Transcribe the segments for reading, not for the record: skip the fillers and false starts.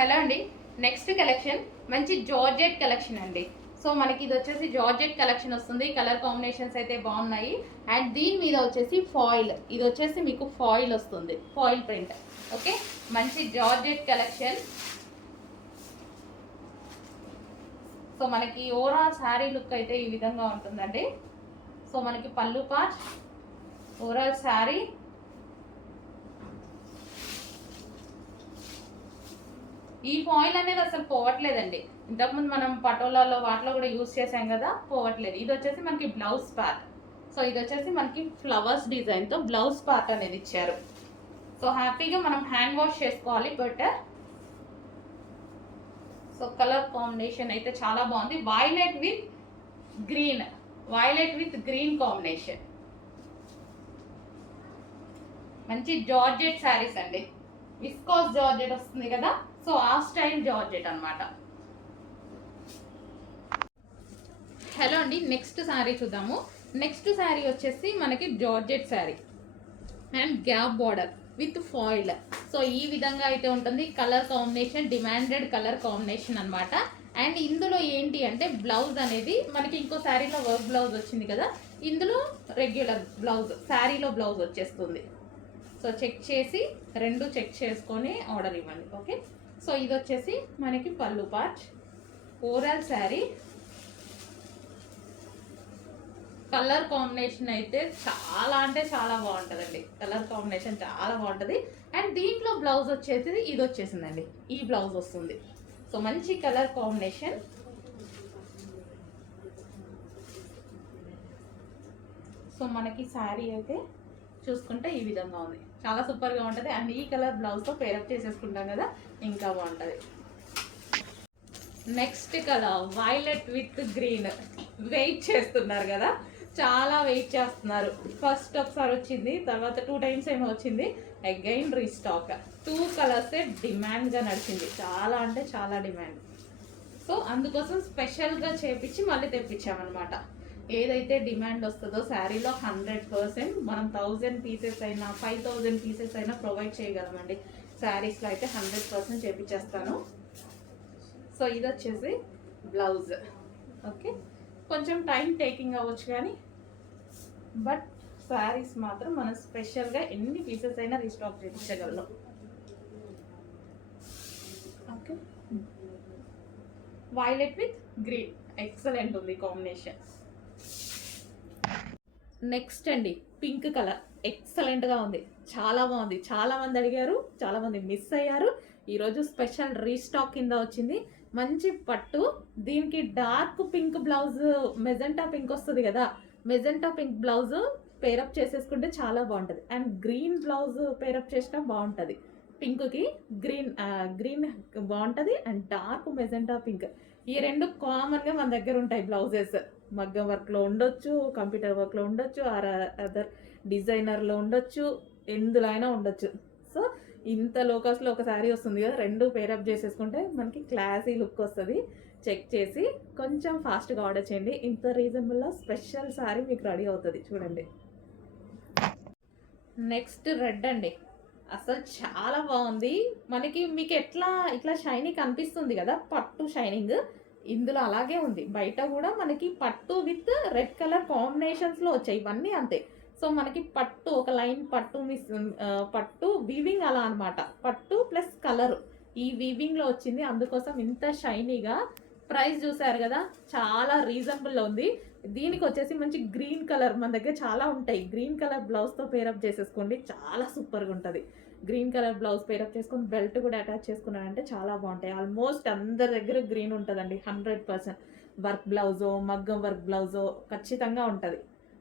Hello అండి. Next collection మంచి georgette collection అండి. సో మనకి ఇది వచ్చేసి జార్జెట్ కలెక్షన్ వస్తుంది. కలర్ కాంబినేషన్స్ అయితే బాగున్నాయి. అండ్ దీని మీద వచ్చేసి ఫాయిల్, ఇది వచ్చేసి మీకు ఫాయిల్ వస్తుంది, ఫాయిల్ ప్రింట్. ఓకే, మంచి జార్జెట్ కలెక్షన్. సో మనకి ఓవరాల్ శారీ లుక్ అయితే ఈ విధంగా ఉంటుందండి. సో మనకి పళ్ళు పార్ట్, ఓవరాల్ శారీ. ఈ ఫాయిల్ అనేది అసలు పోవట్లేదండి. ఇంతకుముందు మనం పటోలాలో వాటిలో కూడా యూజ్ చేసాం కదా, పోవట్లేదు. ఇది వచ్చేసి మనకి బ్లౌజ్ పార్ట్. సో ఇది వచ్చేసి మనకి ఫ్లవర్స్ డిజైన్తో బ్లౌజ్ పార్ట్ అనేది ఇచ్చారు. సో హ్యాపీగా మనం హ్యాండ్ వాష్ చేసుకోవాలి బెటర్. సో కలర్ కాంబినేషన్ అయితే చాలా బాగుంది. Violet with green, violet with green combination. మంచి జార్జెట్ శారీస్ అండి. విస్కోస్ జార్జెట్ వస్తుంది కదా, సో ఆ స్టైల్ జార్జెట్ అనమాట. హలో అండి, నెక్స్ట్ శారీ చూద్దాము. నెక్స్ట్ శారీ వచ్చేసి మనకి georgette sari and gap border with foil. So ఈ విధంగా అయితే ఉంటుంది. Colour combination demanded colour combination అనమాట. అండ్ ఇందులో ఏంటి అంటే బ్లౌజ్ అనేది మనకి ఇంకో శారీలో వర్క్ బ్లౌజ్ వచ్చింది కదా, ఇందులో రెగ్యులర్ బ్లౌజ్, శారీలో బ్లౌజ్ వచ్చేస్తుంది. సో చెక్ చేసి రెండు చెక్ చేసుకొని ఆర్డర్ ఇవ్వండి. ఓకే, సో ఇది వచ్చేసి మనకి పళ్ళు part, overall sari. Colour combination అయితే చాలా అంటే చాలా బాగుంటుందండి. కలర్ కాంబినేషన్ చాలా బాగుంటుంది. అండ్ దీంట్లో బ్లౌజ్ వచ్చేసి ఇది వచ్చేసిందండి, ఈ బ్లౌజ్ వస్తుంది. సో మంచి కలర్ కాంబినేషన్. సో మనకి శారీ అయితే చూసుకుంటే ఈ విధంగా ఉంది, చాలా సూపర్గా ఉంటుంది. అండ్ ఈ కలర్ బ్లౌజ్తో పేరప్ చేసేసుకుంటాం కదా, ఇంకా బాగుంటుంది. Next colour violet with green. Wait చేస్తున్నారు కదా, చాలా వెయిట్ చేస్తున్నారు. ఫస్ట్ ఒకసారి వచ్చింది, తర్వాత 2 times ఏమో వచ్చింది, అగైన్ రీస్టాక్. 2 కలర్సే డిమాండ్గా నడిచింది, చాలా అంటే చాలా డిమాండ్. సో అందుకోసం స్పెషల్గా చేపించి మళ్ళీ తెప్పించామన్నమాట. ఏదైతే డిమాండ్ వస్తుందో శారీలో 100% మనం 1000 పీసెస్ అయినా 5000 పీసెస్ అయినా ప్రొవైడ్ చేయగలమండి. శారీస్లో అయితే 100% చేపించేస్తాను. సో ఇది వచ్చేసి బ్లౌజ్. ఓకే, కొంచెం టైం టేకింగ్ అవ్వచ్చు కానీ బట్ శారీస్ మాత్రం మనం స్పెషల్గా ఎన్ని పీసెస్ అయినా రీస్టాక్ చేయించగలం. Okay, violet with green excellent ఉంది కాంబినేషన్. నెక్స్ట్ అండి, పింక్ కలర్ ఎక్సలెంట్గా ఉంది, చాలా బాగుంది. చాలా మంది అడిగారు, చాలా మంది మిస్ అయ్యారు. ఈరోజు స్పెషల్ రీస్టాక్ కింద వచ్చింది. మంచి పట్టు, దీనికి dark pink blouse, magenta pink వస్తుంది కదా, మెజెంటా పింక్ బ్లౌజ్ పేరప్ చేసేసుకుంటే చాలా బాగుంటుంది. అండ్ గ్రీన్ బ్లౌజ్ పేరప్ చేసినా బాగుంటుంది. పింక్కి గ్రీన్, గ్రీన్ బాగుంటుంది. అండ్ డార్క్ మెజెంటా పింక్, ఈ రెండు కామన్గా మన దగ్గర ఉంటాయి బ్లౌజెస్. మగ్గం వర్క్లో ఉండొచ్చు, కంప్యూటర్ వర్క్లో ఉండొచ్చు, అదర్ డిజైనర్లో ఉండొచ్చు, ఎందులో అయినా ఉండొచ్చు. సో ఇంత లో కాస్ట్లో ఒక శారీ వస్తుంది కదా, రెండు పేరప్ చేసేసుకుంటే మనకి క్లాసీ లుక్ వస్తుంది. చెక్ చేసి కొంచెం ఫాస్ట్గా ఆర్డర్ చేయండి. ఇంత రీజనబుల్లో స్పెషల్ శారీ మీకు రెడీ అవుతుంది. చూడండి, నెక్స్ట్ రెడ్ అండి. అసలు చాలా బాగుంది. మనకి మీకు ఇట్లా షైనింగ్ కనిపిస్తుంది కదా, పట్టు షైనింగ్ ఇందులో అలాగే ఉంది. బయట కూడా మనకి పట్టు విత్ రెడ్ కలర్ కాంబినేషన్స్లో వచ్చాయి, ఇవన్నీ అంతే. సో మనకి పట్టు ఒక లైన్ పట్టు పట్టు వీవింగ్ అలా అనమాట. పట్టు ప్లస్ కలర్ ఈ వీవింగ్లో వచ్చింది, అందుకోసం ఇంత షైనీగా. ప్రైస్ చూసారు కదా, చాలా రీజనబుల్లో ఉంది. దీనికి వచ్చేసి మంచి గ్రీన్ కలర్, మన దగ్గర చాలా ఉంటాయి. గ్రీన్ కలర్ బ్లౌజ్తో పేరప్ చేసేసుకోండి, చాలా సూపర్గా ఉంటుంది. గ్రీన్ కలర్ బ్లౌజ్ పేరప్ చేసుకొని బెల్ట్ కూడా అటాచ్ చేసుకున్నారంటే చాలా బాగుంటాయి. ఆల్మోస్ట్ అందరి దగ్గర గ్రీన్ ఉంటుందండి, 100%. వర్క్ బ్లౌజో మగ్గం వర్క్ బ్లౌజో ఖచ్చితంగా ఉంటుంది.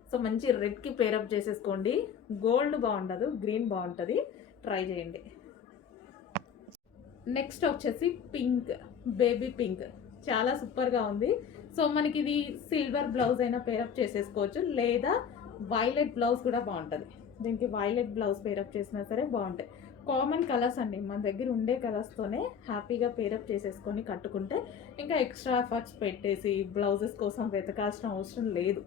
సో మంచి రెడ్కి పేరప్ చేసేసుకోండి. గోల్డ్ బాగుండదు, గ్రీన్ బాగుంటుంది, ట్రై చేయండి. నెక్స్ట్ వచ్చేసి పింక్, బేబీ పింక్, చాలా సూపర్గా ఉంది. సో మనకి ఇది సిల్వర్ బ్లౌజ్ అయినా పేరప్ చేసేసుకోవచ్చు, లేదా వైలెట్ బ్లౌజ్ కూడా బాగుంటుంది. దీనికి వైలెట్ బ్లౌజ్ పేరప్ చేసినా సరే బాగుంటాయి. కామన్ కలర్స్ అండి, మన దగ్గర ఉండే కలర్స్తోనే హ్యాపీగా పేరప్ చేసేసుకొని కట్టుకుంటే ఇంకా ఎక్స్ట్రా ఎఫర్ట్స్ పెట్టేసి బ్లౌజెస్ కోసం వెతకాల్సిన అవసరం లేదు.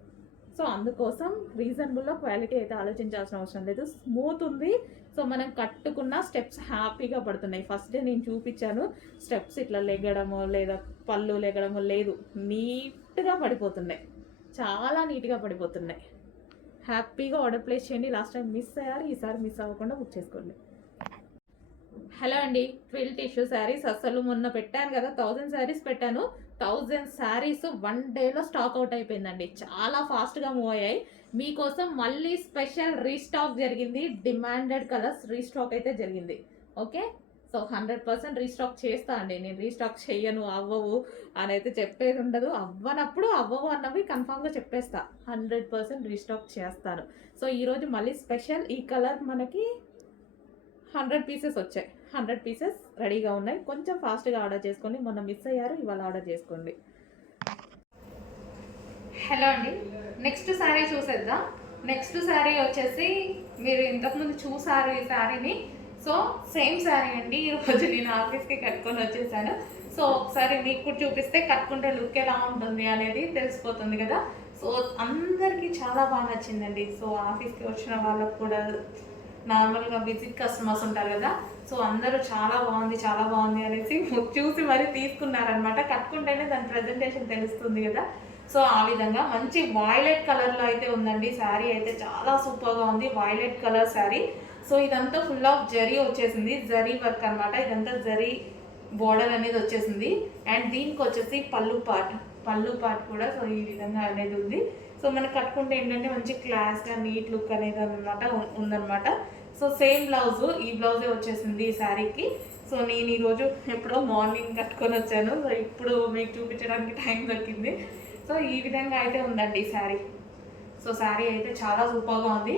సో అందుకోసం రీజనబుల్లో క్వాలిటీ అయితే ఆలోచించాల్సిన అవసరం లేదు. స్మూత్ ఉంది. సో మనం కట్టుకున్న స్టెప్స్ హ్యాపీగా పడుతున్నాయి. ఫస్ట్ డే నేను చూపించాను, స్టెప్స్ ఇట్లా లెగడము లేదా పళ్ళు లెగడము లేదు, నీట్గా పడిపోతున్నాయి, చాలా నీట్గా పడిపోతున్నాయి. హ్యాపీగా ఆర్డర్ ప్లేస్ చేయండి. లాస్ట్ టైం మిస్ అయ్యారు, ఈసారి మిస్ అవ్వకుండా బుక్ చేసుకోండి. హలో అండి, ట్విల్ టిష్యూ శారీస్ అసలు మొన్న పెట్టాను కదా, 1000 శారీస్ పెట్టాను. 1000 శారీస్ 1 డేలో స్టాక్ అవుట్ అయిపోయిందండి. చాలా ఫాస్ట్గా మూవ్ అయ్యాయి. మీకోసం మళ్ళీ స్పెషల్ రీస్టాక్ జరిగింది. డిమాండెడ్ కలర్స్ రీస్టాక్ అయితే జరిగింది. ఓకే, సో 100% రీస్టాక్ చేస్తా అండి. నేను రీస్టాక్ చెయ్యను, అవ్వవు అని అయితే చెప్పేది ఉండదు. అవ్వనప్పుడు అవ్వవు అన్నవి కన్ఫామ్గా చెప్పేస్తా. 100% రీస్టాక్ చేస్తాను. సో ఈరోజు మళ్ళీ స్పెషల్ ఈ కలర్ మనకి 100 పీసెస్ వచ్చాయి. 100 పీసెస్ రెడీగా ఉన్నాయి. కొంచెం ఫాస్ట్గా ఆర్డర్ చేసుకోండి. మొన్న మిస్ అయ్యారు, ఇవాళ ఆర్డర్ చేసుకోండి. హలో అండి, నెక్స్ట్ శారీ చూసేద్దాం. నెక్స్ట్ శారీ వచ్చేసి మీరు ఇంతకుముందు చూసారు ఈ శారీని. సో సేమ్ శారీ అండి. ఈరోజు నేను ఆఫీస్కి కట్టుకొని వచ్చేసాను. సో ఒకసారి మీకు కూడా చూపిస్తే కట్టుకుంటే లుక్ ఎలా ఉంటుంది అనేది తెలిసిపోతుంది కదా. సో అందరికీ చాలా బాగా నచ్చిందండి. సో ఆఫీస్కి వచ్చిన వాళ్ళకు కూడా, నార్మల్గా విజిట్ కస్టమర్స్ ఉంటారు కదా, సో అందరూ చాలా బాగుంది అనేసి చూసి మరీ తీసుకున్నారనమాట. కట్టుకుంటేనే దాని ప్రజెంటేషన్ తెలుస్తుంది కదా. సో ఆ విధంగా మంచి వాయిలెట్ కలర్లో అయితే ఉందండి. శారీ అయితే చాలా సూపర్గా ఉంది. Violet colour sari. సో ఇదంతా ఫుల్ ఆఫ్ జరీ వచ్చేసింది, జరీ వర్క్ అనమాట. ఇదంతా జరీ బోర్డర్ అనేది వచ్చేసింది. అండ్ దీనికి వచ్చేసి పళ్ళు పార్ట్ కూడా సో ఈ విధంగా అనేది ఉంది. సో మనకు కట్టుకుంటే ఏంటంటే మంచి క్లాస్గా నీట్ లుక్ అనేది ఉందన్నమాట. సో సేమ్ బ్లౌజ్, ఈ బ్లౌజే వచ్చేసింది ఈ శారీకి. సో నేను ఈరోజు ఎప్పుడో మార్నింగ్ కట్టుకొని వచ్చాను. సో ఇప్పుడు మీకు చూపించడానికి టైం దొరికింది. సో ఈ విధంగా అయితే ఉందండి ఈ శారీ. సో శారీ అయితే చాలా సూపర్గా ఉంది.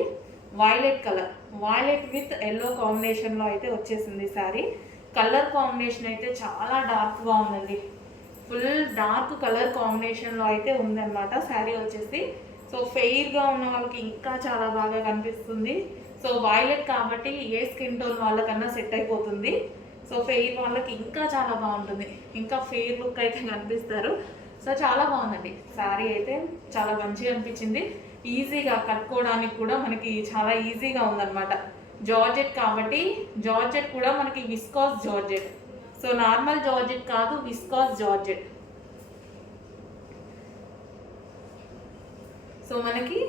Violet colour, violet with yellow కాంబినేషన్లో అయితే వచ్చేసింది శారీ. కలర్ కాంబినేషన్ అయితే చాలా డార్క్గా ఉందండి. ఫుల్ డార్క్ కలర్ కాంబినేషన్లో అయితే ఉందన్నమాట శారీ వచ్చేసి. సో ఫెయిర్గా ఉన్న వాళ్ళకి ఇంకా చాలా బాగా కనిపిస్తుంది. సో వాయిలెట్ కాబట్టి ఏ స్కిన్ టోన్ వాళ్ళకన్నా సెట్ అయిపోతుంది. సో ఫెయిర్ వాళ్ళకి ఇంకా చాలా బాగుంటుంది, ఇంకా ఫెయిర్ లుక్ అయితే కనిపిస్తారు. సో చాలా బాగుందండి శారీ అయితే, చాలా మంచిగా అనిపించింది. ఈజీగా కట్టుకోవడానికి కూడా మనకి చాలా ఈజీగా ఉందన్నమాట. జార్జెట్ కాబట్టి, జార్జెట్ కూడా మనకి viscous georgette. So normal georgette కాదు, విస్కాస్ జార్జెట్. సో మనకి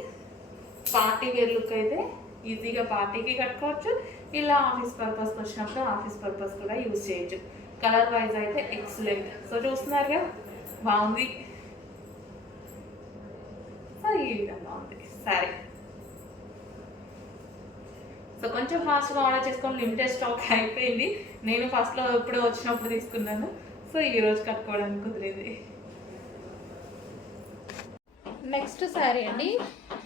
పార్టీ వేర్ లుక్ అయితే ఈజీగా పార్టీకి కట్టుకోవచ్చు. ఇలా ఆఫీస్ పర్పస్కి వచ్చినప్పుడు ఆఫీస్ పర్పస్ కూడా యూజ్ చేయొచ్చు. కలర్ వైజ్ అయితే ఎక్సలెంట్. సో చూస్తున్నారుగా, బాగుంది. సో ఈ విధంగా ఉంది సరే. సో కొంచెం ఫాస్ట్గా ఆర్డర్ చేసుకొని, లిమిటెడ్ స్టాక్ అయిపోయింది. నేను ఫస్ట్లో ఎప్పుడో వచ్చినప్పుడు తీసుకున్నాను. సో ఈరోజు కట్టుకోవడానికి కుదిరింది. నెక్స్ట్ శారీ అండి,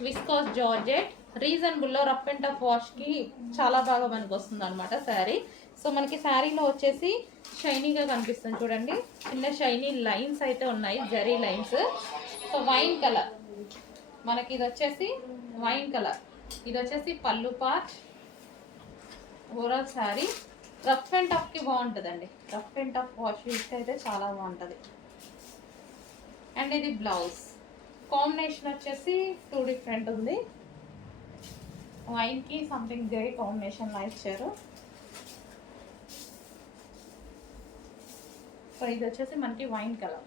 విస్కాస్ జార్జెట్. రీజనబుల్లో రఫ్ అండ్ టఫ్ వాష్కి చాలా బాగా మనకు వస్తుంది అనమాట శారీ. సో మనకి శారీలో వచ్చేసి షైనీగా కనిపిస్తుంది చూడండి. చిన్న షైనీ లైన్స్ అయితే ఉన్నాయి, zari lines. So wine colour మనకి, ఇది వచ్చేసి వైన్ కలర్. ఇది వచ్చేసి pallu part. Overall sari rough and టఫ్కి బాగుంటుందండి. రఫ్ అండ్ టఫ్ వాష్ చేస్తే అయితే చాలా బాగుంటుంది. అండ్ ఇది బ్లౌజ్. కాంబినేషన్ వచ్చేసి 2 డిఫరెంట్ ఉంది. వైన్కి సంథింగ్ జరీ కాంబినేషన్లో ఇచ్చారు. సో ఇది వచ్చేసి మనకి వైన్ కలర్.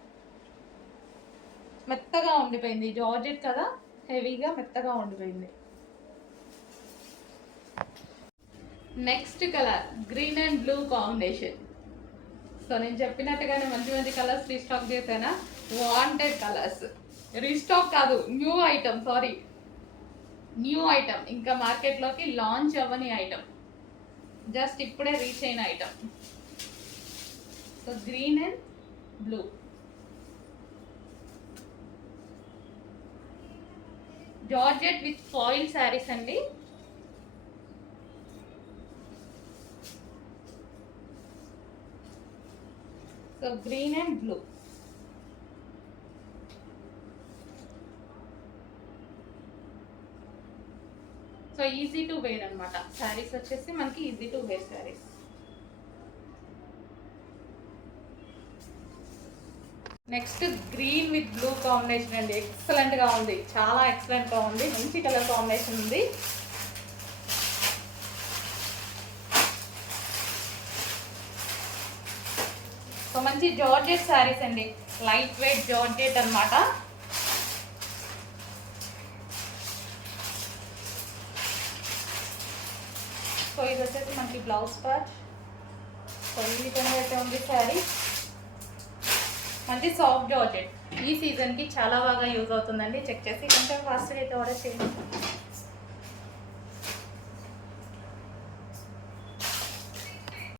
మెత్తగా ఉండిపోయింది, జార్జెట్ కదా, హెవీగా మెత్తగా ఉండిపోయింది. Next colour green and blue combination. So నేను చెప్పినట్టుగానే మంచి కలర్స్ రీస్టాక్ చేశానా. వాంటెడ్ కలర్స్, రీస్టాక్ కాదు, new item. Sorry, new item, ఇంకా మార్కెట్లోకి లాంచ్ అవ్వని ఐటమ్, జస్ట్ ఇప్పుడే రీచ్ అయిన ఐటమ్. So green and blue. Georgette with foil saris అండి. So green and blue. So easy to wear అనమాట శారీస్ వచ్చేసి మనకి, easy to wear saris. Next green with blue combination అండి. ఎక్సలెంట్గా ఉంది, చాలా ఎక్సలెంట్గా ఉంది. మంచి కలర్ కాంబినేషన్ ఉంది. సో మంచి జార్జెట్ శారీస్ అండి, లైట్ వెయిట్ జార్జెట్ అన్నమాట. సో ఇది వచ్చేసి మనకి బ్లౌజ్ పార్ట్. సో ఈ విధంగా అయితే ఉంది శారీ. మంచి సాఫ్ట్ జార్జెట్, ఈ సీజన్కి చాలా బాగా యూజ్ అవుతుందండి. చెక్ చేసి కొంచెం ఫాస్ట్గా అయితే ఆర్డర్ చేయండి.